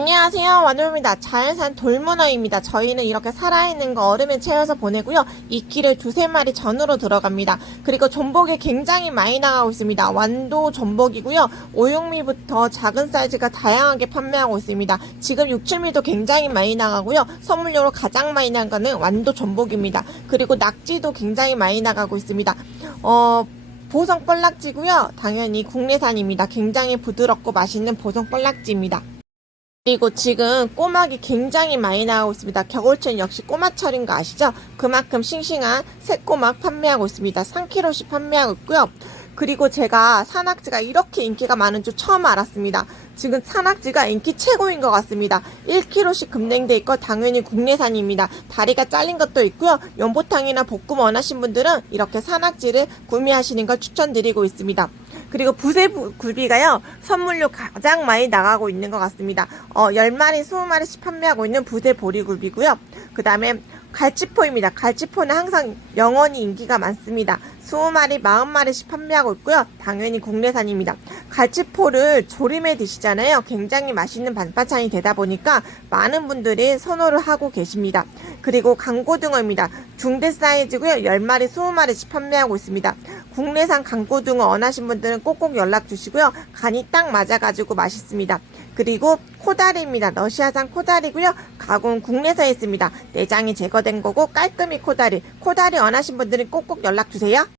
안녕하세요. 완우입니다. 자연산 돌문어입니다. 저희는 이렇게 살아있는 거 얼음에 채워서 보내고요. 이끼를 두세 마리 전으로 들어갑니다. 그리고 전복이 굉장히 많이 나가고 있습니다. 완도 전복이고요. 5육미부터 작은 사이즈가 다양하게 판매하고 있습니다. 지금 6, 7미도 굉장히 많이 나가고요. 선물용으로 가장 많이 나간 거는 완도 전복입니다. 그리고 낙지도 굉장히 많이 나가고 있습니다. 어 보성 뻘낙지고요. 당연히 국내산입니다. 굉장히 부드럽고 맛있는 보성 뻘낙지입니다 그리고 지금 꼬막이 굉장히 많이 나오고 있습니다. 겨울철 역시 꼬마철인 거 아시죠? 그만큼 싱싱한 새꼬막 판매하고 있습니다. 3kg씩 판매하고 있고요. 그리고 제가 산낙지가 이렇게 인기가 많은 줄 처음 알았습니다. 지금 산낙지가 인기 최고인 것 같습니다. 1kg씩 금냉돼 있고 당연히 국내산입니다. 다리가 잘린 것도 있고요. 연포탕이나 볶음 원하신 분들은 이렇게 산낙지를 구매하시는 걸 추천드리고 있습니다. 그리고 부세 부- 굴비가요, 선물로 가장 많이 나가고 있는 것 같습니다. 어, 10마리, 20마리씩 판매하고 있는 부세 보리 굴비고요. 그 다음에 갈치포입니다. 갈치포는 항상 영원히 인기가 많습니다. 20마리, 40마리씩 판매하고 있고요. 당연히 국내산입니다. 갈치포를 조림해 드시잖아요. 굉장히 맛있는 반반찬이 되다 보니까 많은 분들이 선호를 하고 계십니다. 그리고 강고등어입니다. 중대 사이즈고요. 10마리, 20마리씩 판매하고 있습니다. 국내산 강고등어 원하신 분들은 꼭꼭 연락 주시고요. 간이 딱 맞아가지고 맛있습니다. 그리고 코다리입니다. 러시아산 코다리고요. 가공은 국내산에 있습니다. 내장이 제거된 거고 깔끔히 코다리. 코다리 원하신 분들은 꼭꼭 연락 주세요.